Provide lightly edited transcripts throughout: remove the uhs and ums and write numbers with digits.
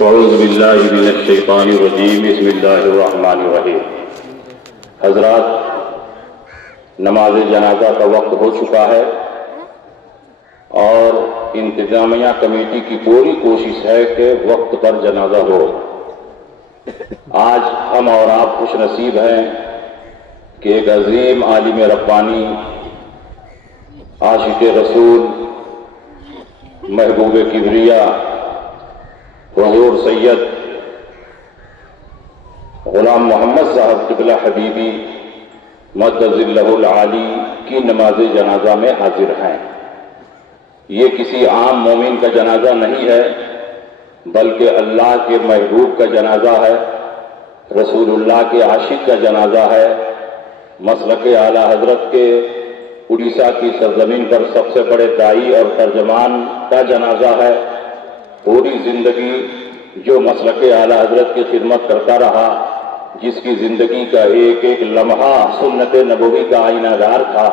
اعوذ باللہ من الشیطان الرجیم بسم اللہ الرحمن الرحیم۔ حضرات، نماز جنازہ کا وقت ہو چکا ہے اور انتظامیہ کمیٹی کی پوری کوشش ہے کہ وقت پر جنازہ ہو۔ آج ہم اور آپ خوش نصیب ہیں کہ ایک عظیم عالم ربانی، عاشق رسول، محبوب کبریا حضور سید غلام محمد صاحب قبلہ حبیبی مدد اللہ العالی کی نماز جنازہ میں حاضر ہیں۔ یہ کسی عام مومن کا جنازہ نہیں ہے، بلکہ اللہ کے محبوب کا جنازہ ہے، رسول اللہ کے عاشق کا جنازہ ہے، مسلک اعلیٰ حضرت کے اڑیسہ کی سرزمین پر سب سے بڑے داعی اور ترجمان کا جنازہ ہے۔ پوری زندگی جو مسلک اعلیٰ حضرت کی خدمت کرتا رہا، جس کی زندگی کا ایک ایک لمحہ سنت نبوی کا آئینہ دار تھا،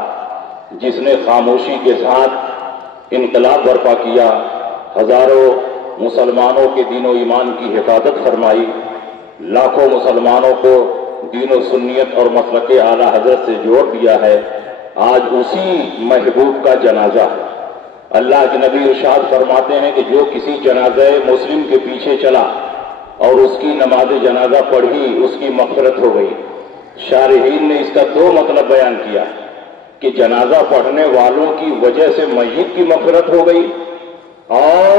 جس نے خاموشی کے ساتھ انقلاب برپا کیا، ہزاروں مسلمانوں کے دین و ایمان کی حفاظت فرمائی، لاکھوں مسلمانوں کو دین و سنیت اور مسلک اعلیٰ حضرت سے جوڑ دیا ہے، آج اسی محبوب کا جنازہ ہے۔ اللہ کے نبی ارشاد فرماتے ہیں کہ جو کسی جنازہ مسلم کے پیچھے چلا اور اس کی نماز جنازہ پڑھی، اس کی مغفرت ہو گئی۔ شارحین نے اس کا دو مطلب بیان کیا کہ جنازہ پڑھنے والوں کی وجہ سے میت کی مغفرت ہو گئی، اور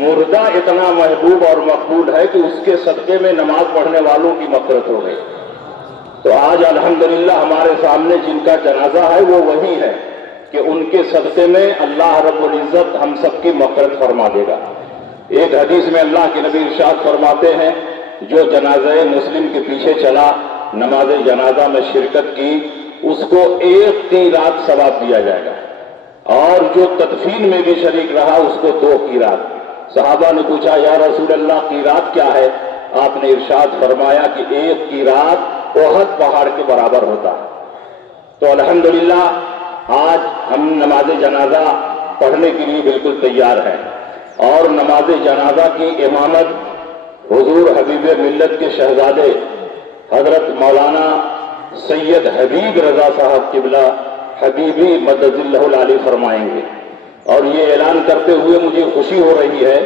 مردہ اتنا محبوب اور مقبول ہے کہ اس کے صدقے میں نماز پڑھنے والوں کی مغفرت ہو گئی۔ تو آج الحمدللہ ہمارے سامنے جن کا جنازہ ہے وہ وہی ہے کہ ان کے صدقے میں اللہ رب العزت ہم سب کی مغفرت فرما دے گا۔ ایک حدیث میں اللہ کے نبی ارشاد فرماتے ہیں، جو جنازہ مسلم کے پیچھے چلا، نماز جنازہ میں شرکت کی، اس کو 1 قیرات ثواب دیا جائے گا، اور جو تدفین میں بھی شریک رہا اس کو 2 قیرات۔ صحابہ نے پوچھا، یا رسول اللہ قیرات کیا ہے؟ آپ نے ارشاد فرمایا کہ 1 قیرات احد پہاڑ کے برابر ہوتا ہے۔ تو الحمدللہ آج ہم نماز جنازہ پڑھنے کے لیے بالکل تیار ہیں، اور نماز جنازہ کی امامت حضور حبیب ملت کے شہزادے حضرت مولانا سید حبیب رضا صاحب قبلہ حبیبی مدد اللہ العالی فرمائیں گے۔ اور یہ اعلان کرتے ہوئے مجھے خوشی ہو رہی ہے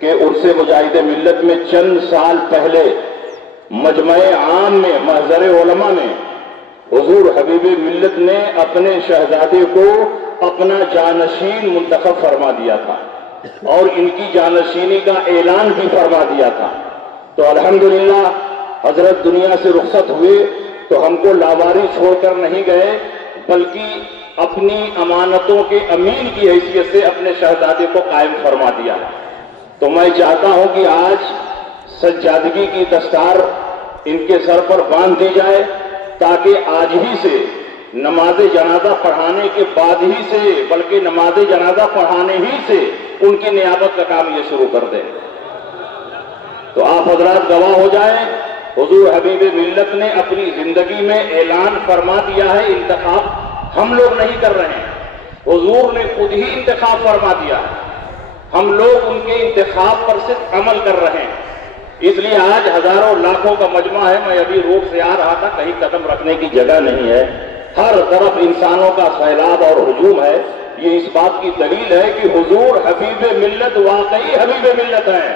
کہ عرس مجاہد ملت میں چند سال پہلے مجمع عام میں، محضر علماء میں، حضور حبیب ملت نے اپنے شہزادے کو اپنا جانشین منتخب فرما دیا تھا، اور ان کی جانشینی کا اعلان بھی فرما دیا تھا۔ تو الحمدللہ حضرت دنیا سے رخصت ہوئے تو ہم کو لاواری چھوڑ کر نہیں گئے، بلکہ اپنی امانتوں کے امین کی حیثیت سے اپنے شہزادے کو قائم فرما دیا۔ تو میں چاہتا ہوں کہ آج سجادگی کی دستار ان کے سر پر باندھ دی جائے، تاکہ آج ہی سے نماز جنازہ پڑھانے کے بعد ہی سے، بلکہ نماز جنازہ پڑھانے ہی سے ان کی نیابت کا کام یہ شروع کر دیں۔ تو آپ حضرات گواہ ہو جائیں، حضور حبیب ملت نے اپنی زندگی میں اعلان فرما دیا ہے، انتخاب ہم لوگ نہیں کر رہے ہیں، حضور نے خود ہی انتخاب فرما دیا ہے، ہم لوگ ان کے انتخاب پر صرف عمل کر رہے ہیں۔ اس لیے آج ہزاروں لاکھوں کا مجمع ہے، میں ابھی روڈ سے آ رہا تھا، کہیں قدم رکھنے کی جگہ نہیں ہے، ہر طرف انسانوں کا سیلاب اور ہجوم ہے۔ یہ اس بات کی دلیل ہے کہ حضور حبیب ملت واقعی حبیب ملت ہیں،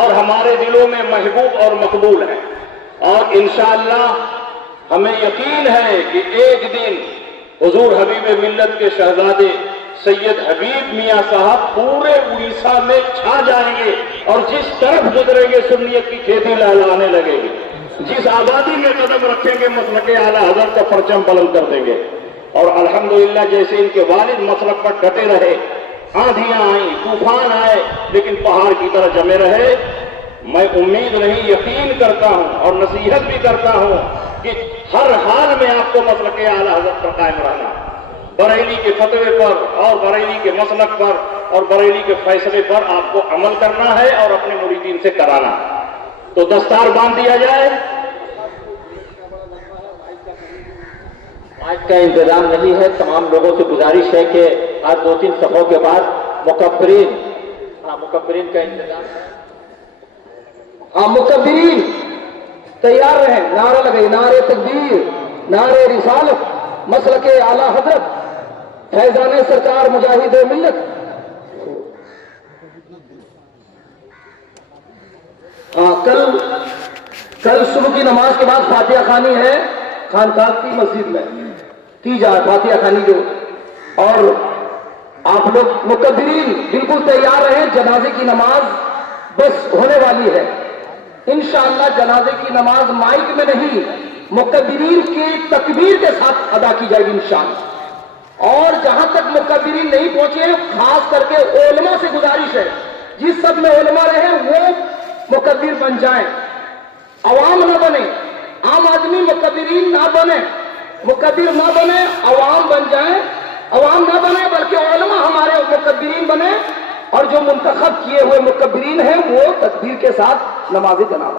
اور ہمارے دلوں میں محبوب اور مقبول ہیں، اور انشاءاللہ ہمیں یقین ہے کہ ایک دن حضور حبیب ملت کے شہزادے سید حبیب میاں صاحب پورے اڑیسہ میں چھا جائیں گے، اور جس طرف گزریں گے سنیت کی کھیتی لہلانے لگے گی، جس آبادی میں قدم رکھیں گے مسلک اعلیٰ حضرت کا پرچم بلند کر دیں گے۔ اور الحمدللہ جیسے ان کے والد مسلک پر ڈٹے رہے، آندھیاں آئیں، طوفان آئے، لیکن پہاڑ کی طرح جمے رہے، میں امید نہیں یقین کرتا ہوں اور نصیحت بھی کرتا ہوں کہ ہر حال میں آپ کو مسلک اعلیٰ حضرت پر قائم رہنا، بریلی کے فتوے پر اور بریلی کے مسلک پر اور بریلی کے فیصلے پر آپ کو عمل کرنا ہے اور اپنے مریدین سے کرانا۔ تو دستار باندھ دیا جائے۔ مائک کا انتظام نہیں ہے، تمام لوگوں سے گزارش ہے کہ آج 2-3 صفوں کے بعد مکبرین کا انتظام ہے۔ مکبرین تیار رہیں، نعرہ لگے، نعرہ تکبیر، نعرہ رسالت، مسلک اعلی حضرت فیضان سرکار مجاہد ملت۔ کل صبح کی نماز کے بعد فاتحہ خوانی ہے خانقاہ کی مسجد میں، کی جائے فاتحہ خوانی جو، اور آپ لوگ مکبرین بالکل تیار رہیں، جنازے کی نماز بس ہونے والی ہے انشاءاللہ۔ جنازے کی نماز مائک میں نہیں، مکبرین کی تکبیر کے ساتھ ادا کی جائے گی انشاءاللہ۔ اور جہاں تک مکبرین نہیں پہنچے، خاص کر کے علماء سے گزارش ہے، جس سب میں علماء رہے وہ مکبر بن جائیں، عوام نہ بنے، عام آدمی مکبرین نہ بنے، مکبر نہ بنے، عوام بن جائیں، عوام نہ بنے بلکہ علماء ہمارے مکبرین بنے، اور جو منتخب کیے ہوئے مکبرین ہیں وہ تکبیر کے ساتھ نماز جنازہ